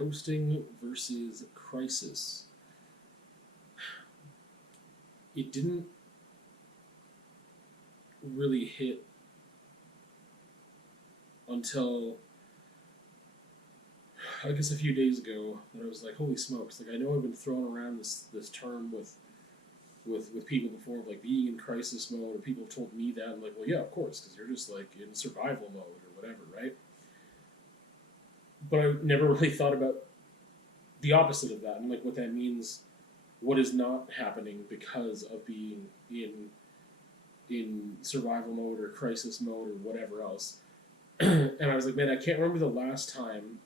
coasting versus crisis. It didn't really hit until I guess a few days ago that I was like, holy smokes! Like I know I've been throwing around this term with people before of like being in crisis mode, or people have told me that. I'm like, well, yeah, of course, because you're just like in survival mode or whatever, right? But I never really thought about the opposite of that and like what that means. What is not happening because of being in survival mode or crisis mode or whatever else. And I was like, man, I can't remember the last time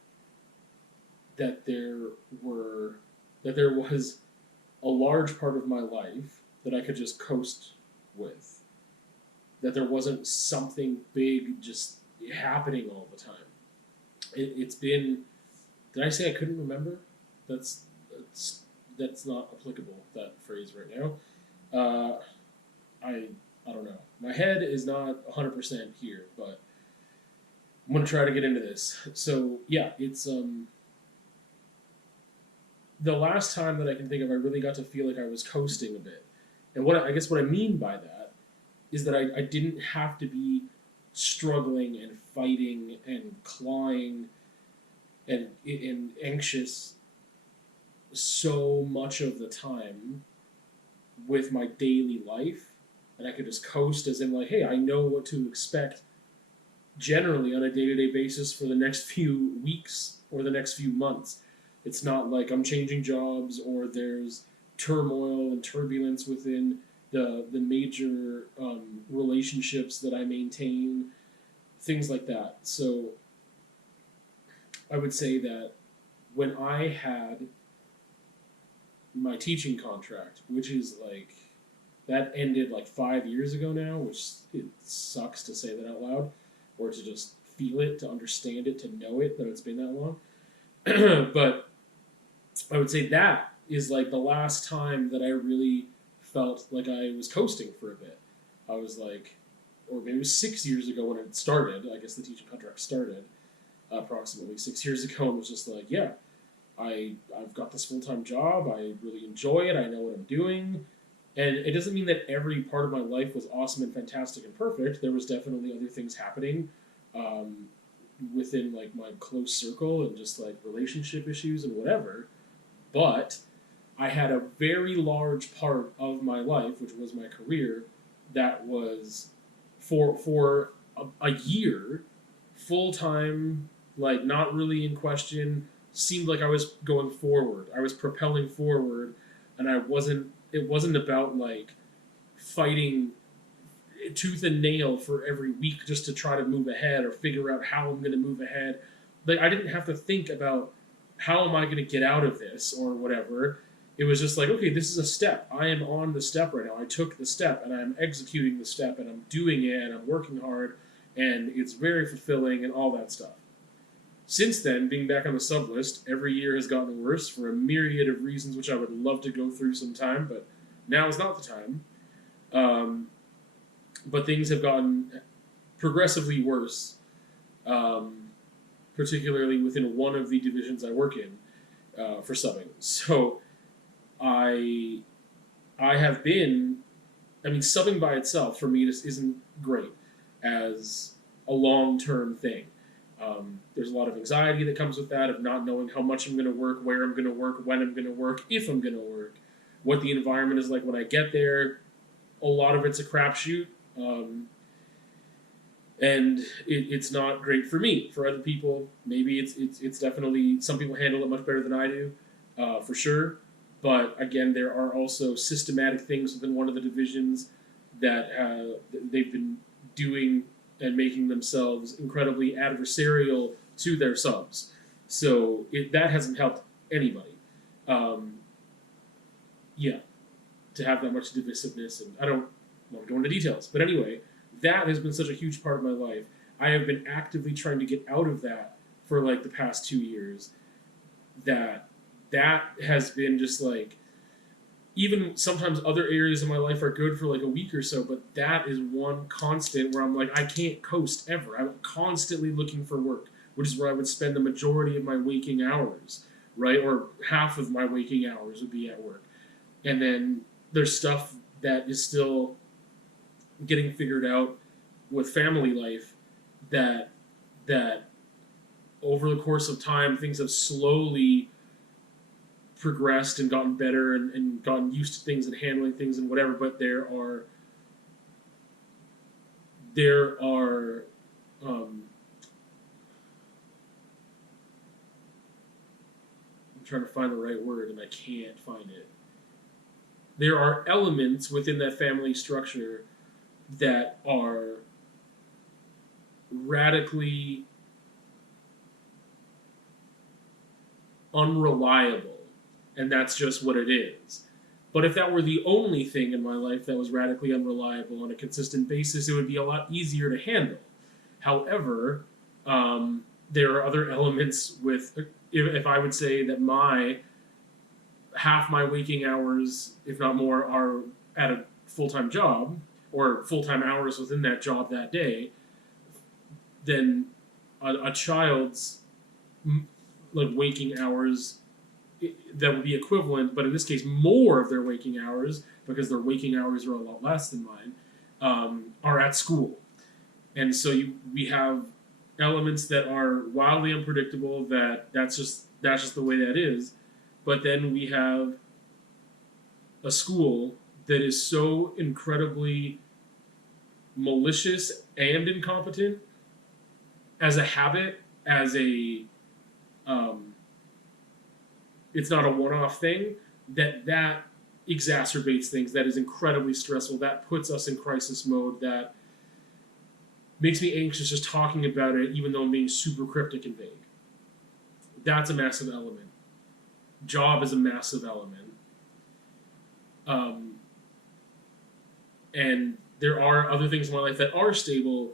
that were that there was a large part of my life that I could just coast with. That there wasn't something big just happening all the time. It's been. Did I say I couldn't remember? That's that's not applicable. That phrase right now. I I don't know. My head is not 100% here, but I'm gonna try to get into this. So yeah, it's the last time that I can think of, I really got to feel like I was coasting a bit. And I guess what I mean by that is that I didn't have to be struggling and fighting and clawing and anxious so much of the time with my daily life. And I could just coast as in like, hey, I know what to expect generally on a day-to-day basis for the next few weeks or the next few months. It's not like I'm changing jobs or there's turmoil and turbulence within the major relationships that I maintain, things like that. So I would say that when I had my teaching contract, which is like that ended like 5 years ago now, which it sucks to say that out loud or to just feel it, to understand it, to know it that it's been that long. But I would say that is like the last time that I really felt like I was coasting for a bit. I was like, or maybe it was 6 years ago when it started. I guess the teaching contract started approximately 6 years ago, and was just like, yeah, I've got this full time job. I really enjoy it. I know what I'm doing. And it doesn't mean that every part of my life was awesome and fantastic and perfect. There was definitely other things happening um, within like my close circle and just like relationship issues and whatever. But I had a very large part of my life, which was my career, that was for a year, full time, like not really in question. Seemed like I was going forward. I was propelling forward, and I wasn't. It wasn't about like fighting tooth and nail for every week just to try to move ahead or figure out how I'm going to move ahead. Like I didn't have to think about how am I going to get out of this or whatever. It was just like, okay, this is a step. I am on the step right now. I took the step and I'm executing the step and I'm doing it and I'm working hard and it's very fulfilling and all that stuff. Since then, being back on the sub list, every year has gotten worse for a myriad of reasons, which I would love to go through sometime, but now is not the time. Um, but things have gotten progressively worse, um, particularly within one of the divisions I work in for subbing. So I I have been, I mean, subbing by itself for me just isn't great as a long term thing. There's a lot of anxiety that comes with that of not knowing how much I'm going to work, where I'm going to work, when I'm going to work, if I'm going to work, what the environment is like when I get there. A lot of it's a crapshoot, and it's not great for me. For other people, maybe it's definitely some people handle it much better than I do, for sure. But again, there are also systematic things within one of the divisions that they've been doing and making themselves incredibly adversarial to their subs. So that hasn't helped anybody. Um, yeah, to have that much divisiveness, and I don't want to go into details, but anyway, that has been such a huge part of my life. I have been actively trying to get out of that for like the past 2 years. That has been just like, even sometimes other areas of my life are good for like a week or so, but that is one constant where I'm like, I can't coast ever. I'm constantly looking for work, which is where I would spend the majority of my waking hours, right? Or half of my waking hours would be at work. And then there's stuff that is still getting figured out with family life that over the course of time things have slowly progressed and gotten better and gotten used to things and handling things and whatever, but there are I'm trying to find the right word and I can't find it. There are elements within that family structure that are radically unreliable, and that's just what it is. But if that were the only thing in my life that was radically unreliable on a consistent basis, it would be a lot easier to handle. However, there are other elements with, if I would say that half my waking hours, if not more, are at a full-time job, or full-time hours within that job that day, then a child's like waking hours that would be equivalent, but in this case more of their waking hours, because their waking hours are a lot less than mine, are at school. And so we have elements that are wildly unpredictable, that's just the way that is. But then we have a school that is so incredibly malicious and incompetent as a habit, as a it's not a one-off thing, that exacerbates things, that is incredibly stressful, that puts us in crisis mode, that makes me anxious just talking about it, even though I'm being super cryptic and vague. That's a massive element. Job is a massive element. And there are other things in my life that are stable,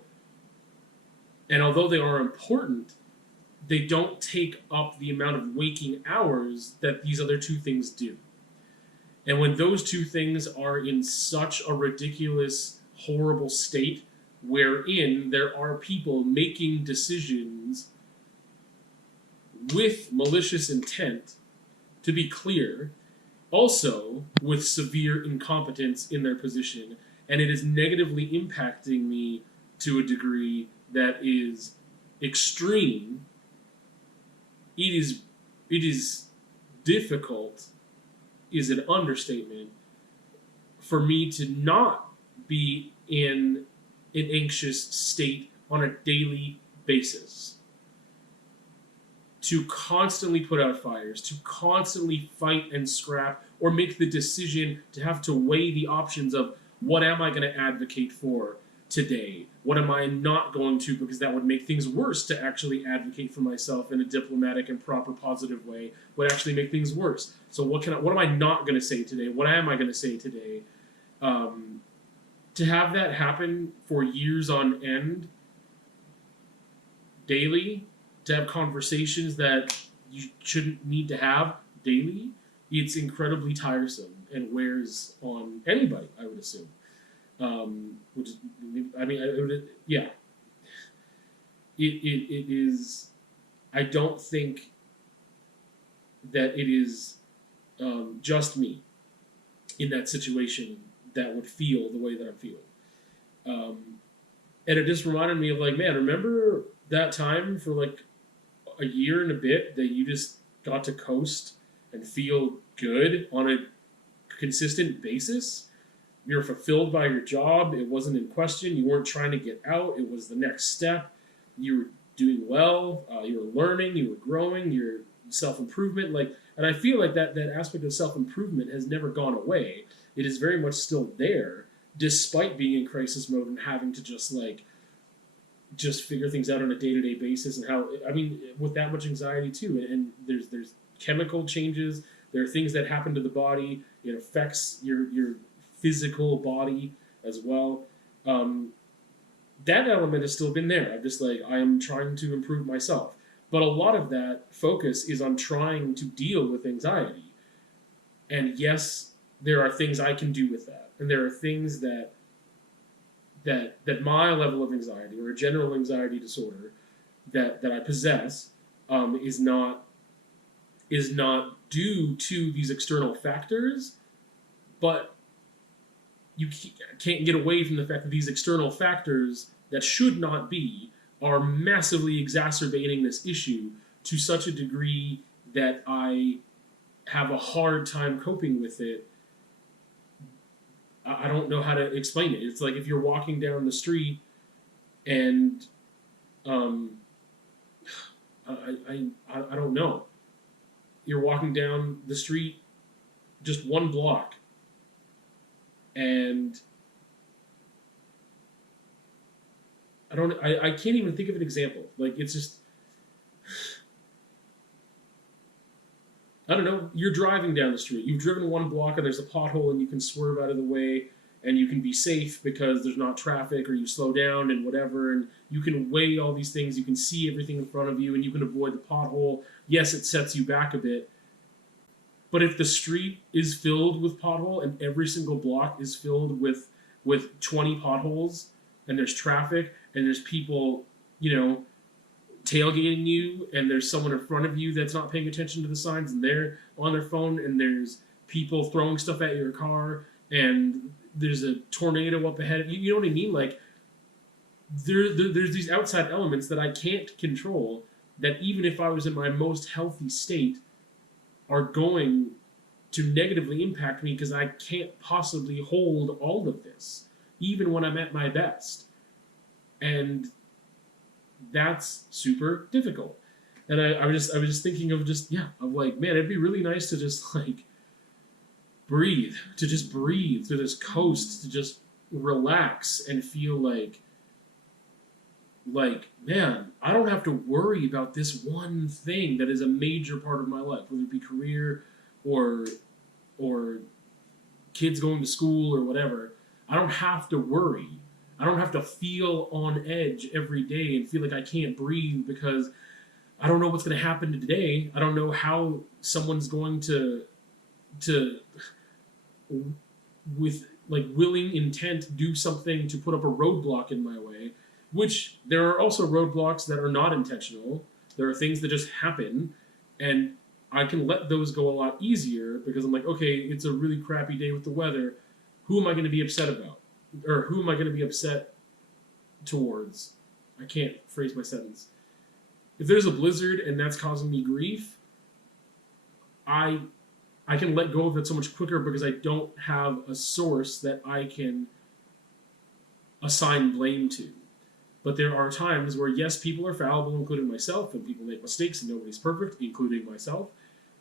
and although they are important, they don't take up the amount of waking hours that these other two things do. And when those two things are in such a ridiculous, horrible state, wherein there are people making decisions with malicious intent, to be clear, also with severe incompetence in their position, and it is negatively impacting me to a degree that is extreme, it is difficult, is an understatement, for me to not be in an anxious state on a daily basis. To constantly put out fires, to constantly fight and scrap, or make the decision to have to weigh the options of what am I going to advocate for today? What am I not going to, because that would make things worse to actually advocate for myself in a diplomatic and proper positive way, would actually make things worse. So what am I not going to say today? What am I going to say today? To have that happen for years on end, daily, to have conversations that you shouldn't need to have daily, it's incredibly tiresome and wears on anybody, I would assume. Which is, I mean, yeah. It is. I don't think that it is just me in that situation that would feel the way that I'm feeling. And it just reminded me of, like, man, remember that time for like a year and a bit that you just got to coast and feel good on a consistent basis? You're fulfilled by your job. It wasn't in question. You weren't trying to get out. It was the next step. You were doing well. You were learning. You were growing. Your self-improvement. And I feel like that aspect of self-improvement has never gone away. It is very much still there, despite being in crisis mode and having to just figure things out on a day-to-day basis. And how, I mean, with that much anxiety too. And there's chemical changes. There are things that happen to the body. It affects your physical body as well. That element has still been there. I'm just I am trying to improve myself. But a lot of that focus is on trying to deal with anxiety. And yes, there are things I can do with that. And there are things that my level of anxiety, or a general anxiety disorder, that I possess is not due to these external factors, but you can't get away from the fact that these external factors that should not be are massively exacerbating this issue to such a degree that I have a hard time coping with it. I don't know how to explain it. It's like if you're walking down the street and um, I don't know. You're walking down the street just one block and I can't even think of an example. Like it's just I don't know. You're driving down the street. You've driven one block and there's a pothole and you can swerve out of the way and you can be safe because there's not traffic or you slow down and whatever and you can weigh all these things. You can see everything in front of you and you can avoid the pothole. Yes, it sets you back a bit. But if the street is filled with pothole and every single block is filled with 20 potholes and there's traffic and there's people, tailgating you and there's someone in front of you that's not paying attention to the signs and they're on their phone and there's people throwing stuff at your car and there's a tornado up ahead. You know what I mean? Like there's these outside elements that I can't control that even if I was in my most healthy state are going to negatively impact me because I can't possibly hold all of this even when I'm at my best. And that's super difficult. And I was just thinking of of like, man, it'd be really nice to just like breathe, to just coast, to just relax and feel like, man, I don't have to worry about this one thing that is a major part of my life, whether it be career or kids going to school or whatever. I don't have to worry. I don't have to feel on edge every day and feel like I can't breathe because I don't know what's going to happen today. I don't know how someone's going to with like willing intent do something to put up a roadblock in my way, which there are also roadblocks that are not intentional. There are things that just happen and I can let those go a lot easier because I'm like, okay, it's a really crappy day with the weather. Who am I going to be upset about? Or who am I going to be upset towards? I can't phrase my sentence. If there's a blizzard and that's causing me grief, I can let go of it so much quicker because I don't have a source that I can assign blame to. But there are times where, yes, people are fallible, including myself, and people make mistakes, and nobody's perfect, including myself.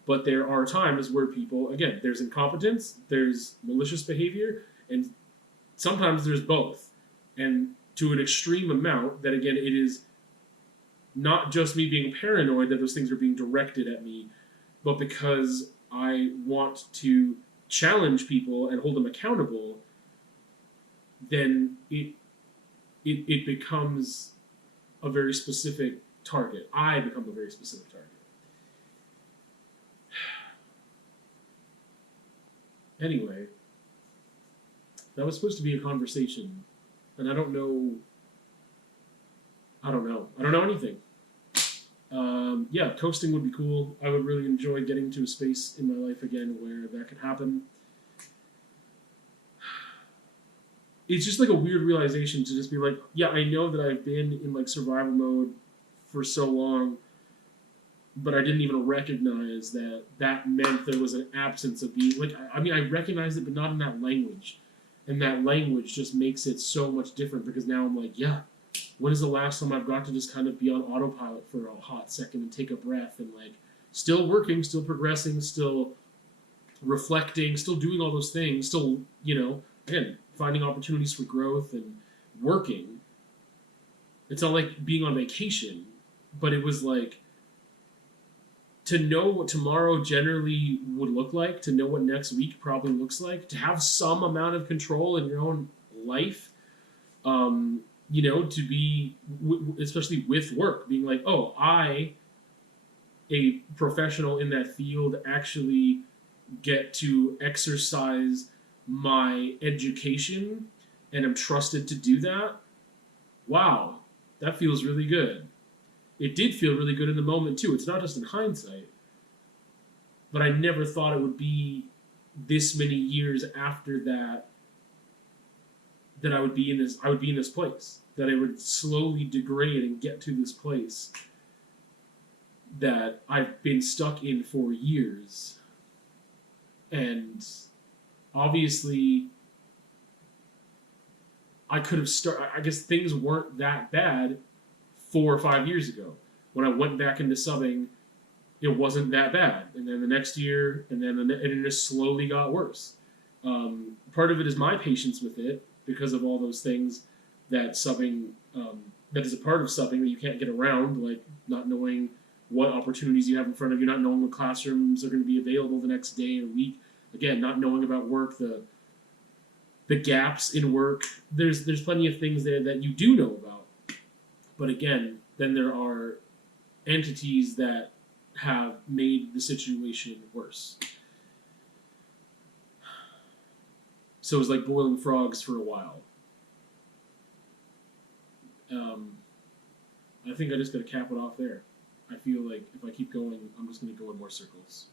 But there are times where people, again, there's incompetence, there's malicious behavior, and sometimes there's both. And to an extreme amount that, again, it is not just me being paranoid that those things are being directed at me, but because I want to challenge people and hold them accountable, then it becomes a very specific target. I become a very specific target. Anyway, that was supposed to be a conversation, and I don't know anything. Yeah, coasting would be cool. I would really enjoy getting to a space in my life again where that could happen. It's just like a weird realization to just be like, yeah, I know that I've been in like survival mode for so long, but I didn't even recognize that meant there was an absence of being like. I mean, I recognized it, but not in that language, and that language just makes it so much different because now I'm like, yeah, when is the last time I've got to just kind of be on autopilot for a hot second and take a breath and like still working, still progressing, still reflecting, still doing all those things, still, again, finding opportunities for growth and working. It's not like being on vacation, but it was like to know what tomorrow generally would look like, to know what next week probably looks like, to have some amount of control in your own life, to be, especially with work, being like, oh, I, a professional in that field, actually get to exercise my education and I'm trusted to do that. Wow, that feels really good. it did feel really good in the moment too. It's not just in hindsight, but I never thought it would be this many years after that that I would be in this place, that I would slowly degrade and get to this place that I've been stuck in for years. And obviously I could have I guess things weren't that bad 4 or 5 years ago. When I went back into subbing, it wasn't that bad. And then the next year, and then it just slowly got worse. Part of it is my patience with it, because of all those things that subbing, that is a part of subbing that you can't get around, like not knowing what opportunities you have in front of you, not knowing what classrooms are going to be available the next day or week. Again, not knowing about work, the gaps in work. There's plenty of things there that you do know about. But again, then there are entities that have made the situation worse. So it was like boiling frogs for a while. I think I just got to cap it off there. I feel like if I keep going, I'm just going to go in more circles.